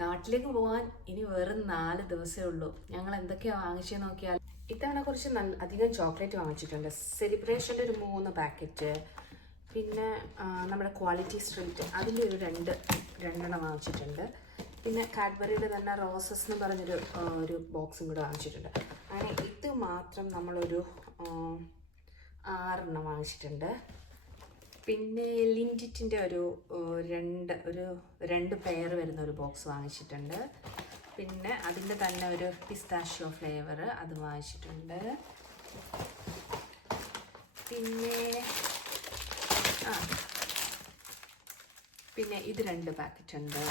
നാട്ടിലേക്ക് പോകാൻ ഇനി വെറും 4 ദിവസമേ ഉള്ളൂ. ഞങ്ങൾ എന്തൊക്കെയാണ് വാങ്ങിച്ചതെന്ന് നോക്കിയാൽ ഇത്തവണ കുറച്ച് അധികം ചോക്ലേറ്റ് വാങ്ങിച്ചിട്ടുണ്ട്. സെലിബ്രേഷൻ്റെ ഒരു 3 പാക്കറ്റ്, പിന്നെ നമ്മുടെ ക്വാളിറ്റി സ്ട്രീറ്റ് അതിൻ്റെ ഒരു രണ്ടെണ്ണം വാങ്ങിച്ചിട്ടുണ്ട്. പിന്നെ കാഡ്ബറിയുടെ തന്നെ റോസസ് എന്ന് പറഞ്ഞൊരു ബോക്സും കൂടെ വാങ്ങിച്ചിട്ടുണ്ട്. അങ്ങനെ ഇത് മാത്രം നമ്മളൊരു 6 എണ്ണം വാങ്ങിച്ചിട്ടുണ്ട്. പിന്നെ ലിൻഡിറ്റിൻ്റെ ഒരു രണ്ട് പെയർ വരുന്ന ഒരു ബോക്സ് വാങ്ങിച്ചിട്ടുണ്ട്. പിന്നെ അതിൻ്റെ തന്നെ ഒരു പിസ്താഷ്യോ ഫ്ലേവർ അത് വാങ്ങിച്ചിട്ടുണ്ട്. പിന്നെ ഇത് 2 പാക്കറ്റ് ഉണ്ട്.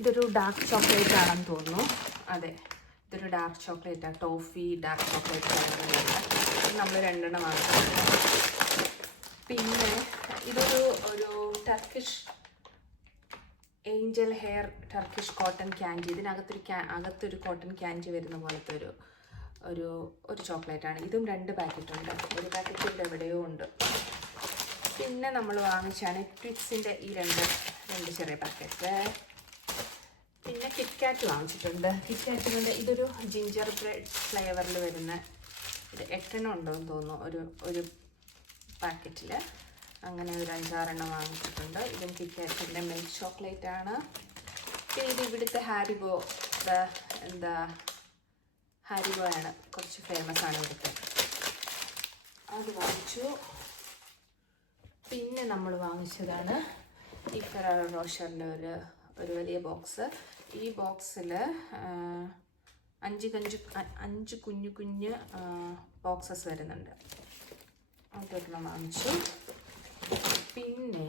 ഇതൊരു ഡാർക്ക് ചോക്ലേറ്റ് ആണെന്ന് തോന്നുന്നു. അതെ, ഇതൊരു ഡാർക്ക് ചോക്ലേറ്റാണ്. ടോഫി ഡാർക്ക് ചോക്ലേറ്റ് ഫ്ലേവറുണ്ട്. നമ്മൾ 2 എണ്ണം വാങ്ങിച്ചിട്ടുണ്ട്. പിന്നെ ഇതൊരു Turkish angel hair Turkish cotton candy. അകത്തൊരു കോട്ടൺ ക്യാൻഡി വരുന്ന പോലത്തെ ഒരു ചോക്ലേറ്റാണ്. ഇതും 2 പാക്കറ്റ് ഉണ്ട്. ഒരു പാക്കറ്റ് ഇവിടെ എവിടെയോ ഉണ്ട്. പിന്നെ നമ്മൾ വാങ്ങിച്ചാണ് ട്വിക്സിൻ്റെ ഈ രണ്ട് ചെറിയ പാക്കറ്റ്. പിന്നെ കിറ്റ്കാറ്റ് വാങ്ങിച്ചിട്ടുണ്ട്. കിറ്റ്കാറ്റിൻ്റെ ഇതൊരു ജിഞ്ചർ ബ്രെഡ് ഫ്ലേവറിൽ വരുന്ന 8 എണ്ണം ഉണ്ടോയെന്ന് തോന്നുന്നു ഒരു പാക്കറ്റിൽ. അങ്ങനെ ഒരു 5-6 എണ്ണം വാങ്ങിച്ചിട്ടുണ്ട്. ഇതും കിറ്റ്കാറ്റിൻ്റെ മിൽക്ക് ചോക്ലേറ്റ് ആണ്. പിന്നെ ഇത് ഇവിടുത്തെ ഹാരിബോ ആണ്, കുറച്ച് ഫേമസ് ആണ് ഇവിടുത്തെ. അത് വാങ്ങിച്ചു. പിന്നെ നമ്മൾ വാങ്ങിച്ചതാണ് ഈ ഫെറാറോ റോഷറിൻ്റെ ഒരു വലിയ ബോക്സ്. ഈ ബോക്സിൽ 5 കുഞ്ഞു ബോക്സസ് വരുന്നുണ്ട്. അതൊരെണ്ണം വാങ്ങിച്ചു. പിന്നെ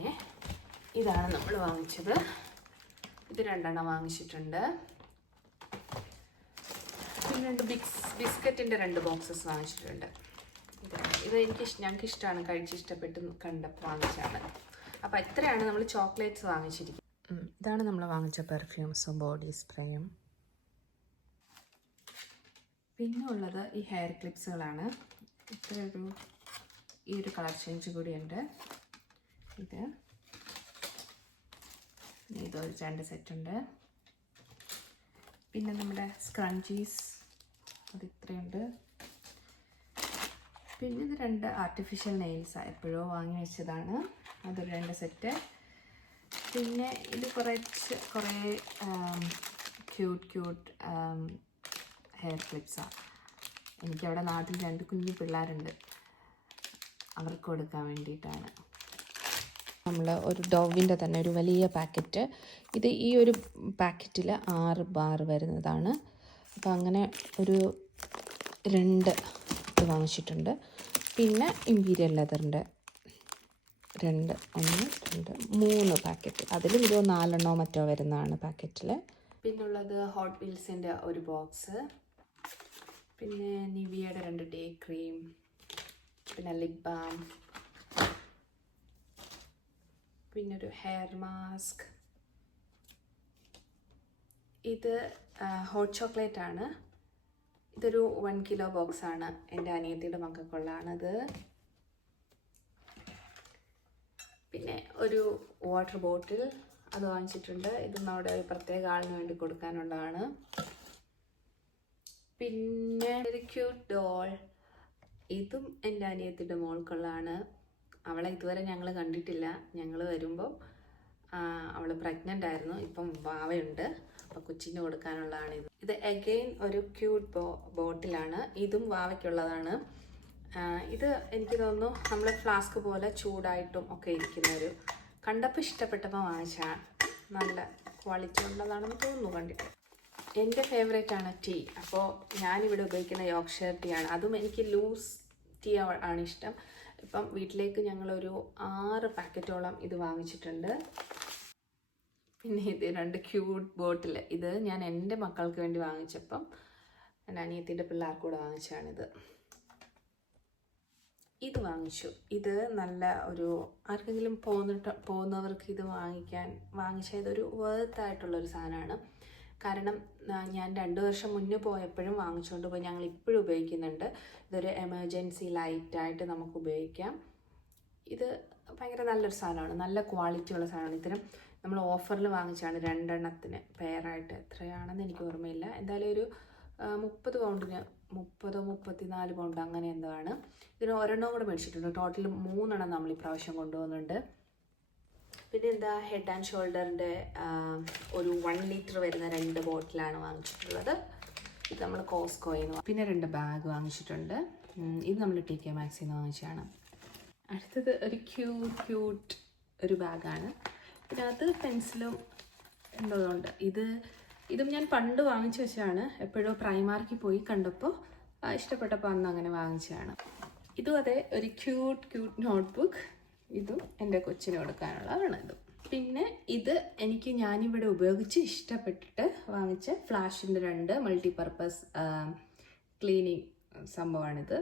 ഇതാണ് നമ്മൾ വാങ്ങിച്ചത്. ഇത് 2 എണ്ണം വാങ്ങിച്ചിട്ടുണ്ട്. പിന്നെ ബിസ്ക്കറ്റിൻ്റെ 2 ബോക്സസ് വാങ്ങിച്ചിട്ടുണ്ട്. ഇത് ഞങ്ങൾക്ക് ഇഷ്ടമാണ്, കഴിച്ചിഷ്ടപ്പെട്ട് കണ്ടപ്പോൾ വാങ്ങിച്ചാണ്. അപ്പോൾ ഇത്രയാണ് നമ്മൾ ചോക്ലേറ്റ്സ് വാങ്ങിച്ചിരിക്കുന്നത്. ഇതാണ് നമ്മൾ വാങ്ങിച്ച പെർഫ്യൂംസും ബോഡി സ്പ്രേയും. പിന്നെ ഉള്ളത് ഈ ഹെയർ ക്ലിപ്സുകളാണ്. ഈ ഒരു കളർ ചേഞ്ച് കൂടിയുണ്ട്. ഇതൊരു 2 സെറ്റുണ്ട്. പിന്നെ നമ്മുടെ സ്ക്രഞ്ചീസ് അത് ഇത്രയുണ്ട്. പിന്നെ ഇത് 2 ആർട്ടിഫിഷ്യൽ നെയിൽസ് എപ്പോഴോ വാങ്ങി വെച്ചതാണ്. അതൊരു 2 സെറ്റ്. പിന്നെ ഇത് കുറേ ക്യൂട്ട് ഹെയർ ക്ലിപ്സാണ്. എനിക്കവിടെ നാട്ടിൽ 2 കുഞ്ഞു പിള്ളേരുണ്ട്, അവർക്ക് കൊടുക്കാൻ വേണ്ടിയിട്ടാണ്. നമ്മൾ ഒരു ഡോവിൻ്റെ തന്നെ ഒരു വലിയ പാക്കറ്റ്. ഈ ഒരു പാക്കറ്റിൽ 6 ബാർ വരുന്നതാണ്. അപ്പോൾ അങ്ങനെ ഒരു 2 ഇത് വാങ്ങിച്ചിട്ടുണ്ട്. പിന്നെ ഇമ്പീരിയൽ ലെതറിൻ്റെ 3 പാക്കറ്റ്. അതിലും ഇതോ 4 എണ്ണോ മറ്റോ വരുന്നതാണ് പാക്കറ്റിൽ. പിന്നുള്ളത് ഹോട്ട് വീൽസിൻ്റെ ഒരു ബോക്സ്. പിന്നെ നിവിയയുടെ 2 ഡേ ക്രീം. പിന്നെ ലിപ് ബാം. പിന്നെ ഒരു ഹെയർ മാസ്ക്. ഇത് ഹോട്ട് ചോക്ലേറ്റ് ആണ്. ഇതൊരു 1 കിലോ ബോക്സാണ്. എൻ്റെ അനിയത്തിയുടെ മക്കൾക്കുള്ളതാണത്. പിന്നെ ഒരു വാട്ടർ ബോട്ടിൽ അത് വാങ്ങിച്ചിട്ടുണ്ട്. ഇത് നമ്മുടെ ഒരു പ്രത്യേക ആളിന് വേണ്ടി കൊടുക്കാനുള്ളതാണ്. പിന്നെ ഒരു ക്യൂട്ട് ഡോൾ. ഇതും എൻ്റെ അനിയത്തിയുടെ മോൾക്കുള്ളതാണ്. അവളെ ഇതുവരെ ഞങ്ങൾ കണ്ടിട്ടില്ല. ഞങ്ങൾ വരുമ്പോൾ അവൾ പ്രഗ്നൻ്റ് ആയിരുന്നു. ഇപ്പം വാവയുണ്ട്. അപ്പോൾ കൊച്ചിന് കൊടുക്കാനുള്ളതാണ് ഇത്. ഇത് അഗെയിൻ ഒരു ക്യൂട്ട് ബോട്ടിലാണ്. ഇതും വാവയ്ക്കുള്ളതാണ്. ഇത് എനിക്ക് തോന്നുന്നു നമ്മൾ ഫ്ലാസ്ക് പോലെ ചൂടായിട്ടും ഒക്കെ ഇരിക്കുന്നൊരു, കണ്ടപ്പോൾ ഇഷ്ടപ്പെട്ടപ്പോൾ വാങ്ങിച്ചാണ്. നല്ല ക്വാളിറ്റി ഉള്ളതാണെന്ന് തോന്നുന്നു കണ്ടിട്ട്. എൻ്റെ ഫേവറേറ്റ് ആണ് ടീ. അപ്പോൾ ഞാനിവിടെ ഉപയോഗിക്കുന്ന യോർക്ക്ഷയർ ടീ ആണ്. അതും എനിക്ക് ലൂസ് ടീ ആണ് ഇഷ്ടം. ഇപ്പം വീട്ടിലേക്ക് ഞങ്ങളൊരു 6 പാക്കറ്റോളം ഇത് വാങ്ങിച്ചിട്ടുണ്ട്. പിന്നെ ഇത് 2 ക്യൂട്ട് ബോട്ടിൽ. ഇത് ഞാൻ എൻ്റെ മക്കൾക്ക് വേണ്ടി വാങ്ങിച്ചപ്പം എൻ്റെ അനിയത്തിൻ്റെ പിള്ളേർക്ക് കൂടെ വാങ്ങിച്ചതാണിത്. ഇത് വാങ്ങിച്ചു. ഇത് നല്ല ആർക്കെങ്കിലും പോകുന്നവർക്ക് ഇത് വാങ്ങിച്ച ഇതൊരു വേർത്തായിട്ടുള്ളൊരു സാധനമാണ്. കാരണം ഞാൻ 2 വർഷം മുന്നേ പോയപ്പോഴും വാങ്ങിച്ചുകൊണ്ട് പോയി. ഞങ്ങൾ ഇപ്പോഴും ഉപയോഗിക്കുന്നുണ്ട്. ഇതൊരു എമർജൻസി ലൈറ്റായിട്ട് നമുക്ക് ഉപയോഗിക്കാം. ഇത് ഭയങ്കര നല്ലൊരു സാധനമാണ്, നല്ല ക്വാളിറ്റി ഉള്ള സാധനമാണ്. ഇത്തരം നമ്മൾ ഓഫറിൽ വാങ്ങിച്ചാണ് 2 എണ്ണത്തിന് പെയറായിട്ട്. എത്രയാണെന്ന് എനിക്ക് ഓർമ്മയില്ല, എന്തായാലും ഒരു 30 പൗണ്ടിന് 34 പൗണ്ട് അങ്ങനെ എന്തോ ആണ്. ഇതിന് ഒരെണ്ണം കൂടെ മേടിച്ചിട്ടുണ്ട്. ടോട്ടൽ 3 എണ്ണം നമ്മൾ ഇപ്രാവശ്യം കൊണ്ടുപോകുന്നുണ്ട്. പിന്നെ എന്താ, ഹെഡ് ആൻഡ് ഷോൾഡറിൻ്റെ ഒരു 1 ലിറ്റർ വരുന്ന 2 ബോട്ടിലാണ് വാങ്ങിച്ചിട്ടുള്ളത്. ഇത് നമ്മൾ കോസ്കോയിൽ നിന്ന്. പിന്നെ 2 ബാഗ് വാങ്ങിച്ചിട്ടുണ്ട്. ഇത് നമ്മൾ TK Maxxയിൽ നിന്ന് വാങ്ങിച്ചതാണ്. അടുത്തത് ഒരു ക്യൂട്ട് ഒരു ബാഗാണ്. ഇതിനകത്ത് പെൻസിലും എന്തോണ്ട്. ഇതും ഞാൻ പണ്ട് വാങ്ങിച്ചു വെച്ചാണ്. എപ്പോഴോ പ്രൈമാർക്കിൽ പോയി കണ്ടപ്പോൾ ഇഷ്ടപ്പെട്ടപ്പോൾ അന്ന് അങ്ങനെ വാങ്ങിച്ചതാണ്. ഇതും അതെ, ഒരു ക്യൂട്ട് നോട്ട്ബുക്ക്. ഇതും എൻ്റെ കൊച്ചിന് കൊടുക്കാനുള്ളതാണ്. ഇതും പിന്നെ ഇത് ഞാനിവിടെ ഉപയോഗിച്ച് ഇഷ്ടപ്പെട്ടിട്ട് വാങ്ങിച്ച ഫ്ലാഷിൻ്റെ 2 മൾട്ടിപർപ്പസ് ക്ലീനിങ് സംഭവമാണിത്.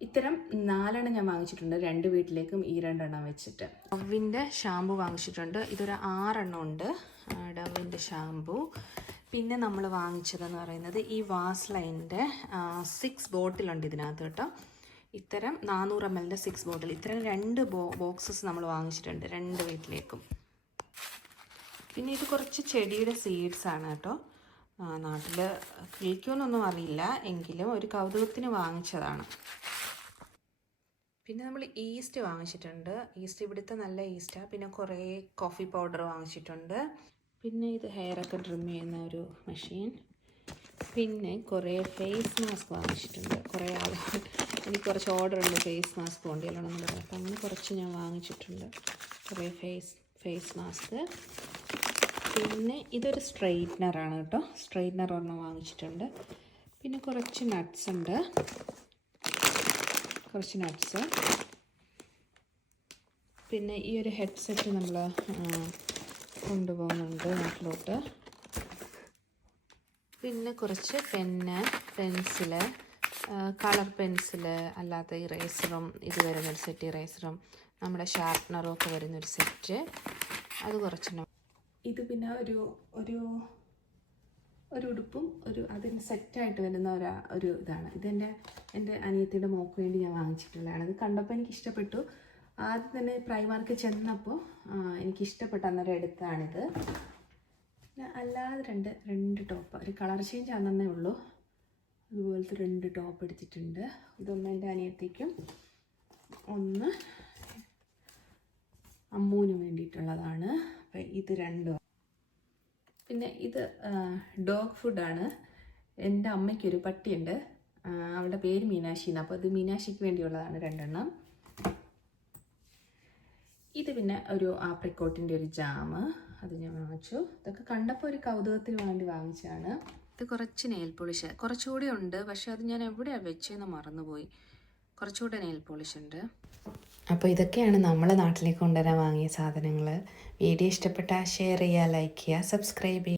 ഇത്തരം 4 എണ്ണം ഞാൻ വാങ്ങിച്ചിട്ടുണ്ട്, 2 വീട്ടിലേക്കും ഈ 2 എണ്ണം വെച്ചിട്ട്. ഡവിൻ്റെ ഷാമ്പു വാങ്ങിച്ചിട്ടുണ്ട്. ഇതൊരു 6 എണ്ണം ഉണ്ട് ഡവിൻ്റെ ഷാമ്പു. പിന്നെ നമ്മൾ വാങ്ങിച്ചതെന്ന് പറയുന്നത് ഈ വാസ്ലൈൻ്റെ 6 ബോട്ടിലുണ്ട് ഇതിനകത്ത് കേട്ടോ. ഇത്തരം 400 ml 6 ബോട്ടിൽ. ഇത്തരം 2 ബോക്സസ് നമ്മൾ വാങ്ങിച്ചിട്ടുണ്ട് 2 വീട്ടിലേക്കും. പിന്നെ ഇത് കുറച്ച് ചെടിയുടെ സീഡ്സ് ആണ് കേട്ടോ. നാട്ടിൽ കിളിക്കുമെന്നൊന്നും അറിയില്ല, എങ്കിലും ഒരു കൗതുകത്തിന് വാങ്ങിച്ചതാണ്. പിന്നെ നമ്മൾ ഈസ്റ്റ് വാങ്ങിച്ചിട്ടുണ്ട്. ഈസ്റ്റ് ഇവിടുത്തെ നല്ല ഈസ്റ്റാണ്. പിന്നെ കുറേ കോഫി പൗഡർ വാങ്ങിച്ചിട്ടുണ്ട്. പിന്നെ ഇത് ഹെയറൊക്കെ ട്രിം ചെയ്യുന്ന ഒരു മെഷീൻ. പിന്നെ കുറേ ഫേസ് മാസ്ക് വാങ്ങിച്ചിട്ടുണ്ട്. കുറേ ആളുകൾ എനിക്ക് കുറച്ച് ഓർഡർ ഉണ്ട് ഫേസ് മാസ്ക് കൊണ്ടുവരണമെന്ന് പറഞ്ഞു. അപ്പം അങ്ങനെ കുറച്ച് ഞാൻ വാങ്ങിച്ചിട്ടുണ്ട്, കുറേ ഫേസ് മാസ്ക്. പിന്നെ ഇതൊരു സ്ട്രെയിറ്റ്നറാണ് കേട്ടോ. സ്ട്രെയിറ്റ്നർ ഒരെണ്ണം വാങ്ങിച്ചിട്ടുണ്ട്. പിന്നെ കുറച്ച് നട്ട്സ് ഉണ്ട്, കുറച്ച് നട്ട്സ്. പിന്നെ ഈ ഒരു ഹെഡ്സെറ്റ് നമ്മൾ കൊണ്ടുപോകുന്നുണ്ട് നാട്ടിലോട്ട്. പിന്നെ കുറച്ച് പെന്ന്, പെൻസില്, കളർ പെൻസില്, അല്ലാത്ത ഇറേസറും, ഇത് വരുന്നൊരു സെറ്റ് ഇറേസറും, നമ്മുടെ ഷാർപ്നറും ഒക്കെ വരുന്നൊരു സെറ്റ്, അത് കുറച്ചെണ്ണം. ഇത് പിന്നെ ഒരു ഉടുപ്പും അതിന് സെറ്റായിട്ട് വരുന്ന ഒരു ഇതാണ്. എൻ്റെ അനിയത്തിയുടെ മോൾക്ക് വേണ്ടി ഞാൻ വാങ്ങിച്ചിട്ടുള്ളതാണ്. ഇത് കണ്ടപ്പോൾ എനിക്ക് ഇഷ്ടപ്പെട്ടു. ആദ്യം തന്നെ പ്രൈമാർക്ക് ചെന്നപ്പോൾ എനിക്കിഷ്ടപ്പെട്ട അന്നേരം എടുത്താണിത്. പിന്നെ അല്ലാതെ രണ്ട് ടോപ്പ്, ഒരു കളർ ചേഞ്ച് ആണെന്നേ ഉള്ളൂ. അതുപോലത്തെ 2 ടോപ്പ് എടുത്തിട്ടുണ്ട്. ഇതൊന്ന് എൻ്റെ അനിയത്തിക്കും ഒന്ന് അമ്മൂനും വേണ്ടിയിട്ടുള്ളതാണ്. അപ്പം ഇത് 2. പിന്നെ ഇത് ഡോഗ് ഫുഡാണ്. എൻ്റെ അമ്മയ്ക്കൊരു പട്ടിയുണ്ട്, അവളുടെ പേര് മീനാക്ഷി എന്ന്. അപ്പോൾ ഇത് മീനാക്ഷിക്ക് വേണ്ടിയുള്ളതാണ് 2 എണ്ണം. ഇത് പിന്നെ ഒരു ആപ്രിക്കോട്ടിൻ്റെ ഒരു ജാമ്, അത് ഞാൻ വാങ്ങിച്ചു. ഇതൊക്കെ കണ്ടപ്പോൾ ഒരു കൗതുകത്തിന് വേണ്ടി വാങ്ങിച്ചതാണ്. ഇത് കുറച്ച് നെയിൽ പോളിഷ് കുറച്ചുകൂടി ഉണ്ട്, പക്ഷെ അത് ഞാൻ എവിടെയാണ് വെച്ചതെന്ന് മറന്നുപോയി. കുറച്ചുകൂടെ നെയിൽ പോളിഷ് ഉണ്ട്. അപ്പോൾ ഇതൊക്കെയാണ് നമ്മളെ നാട്ടിലേക്ക് കൊണ്ടുവരാൻ വാങ്ങിയ സാധനങ്ങൾ. വീഡിയോ ഇഷ്ടപ്പെട്ടാൽ ഷെയർ ചെയ്യുക, ലൈക്ക് ചെയ്യുക, സബ്സ്ക്രൈബ് ചെയ്യുക.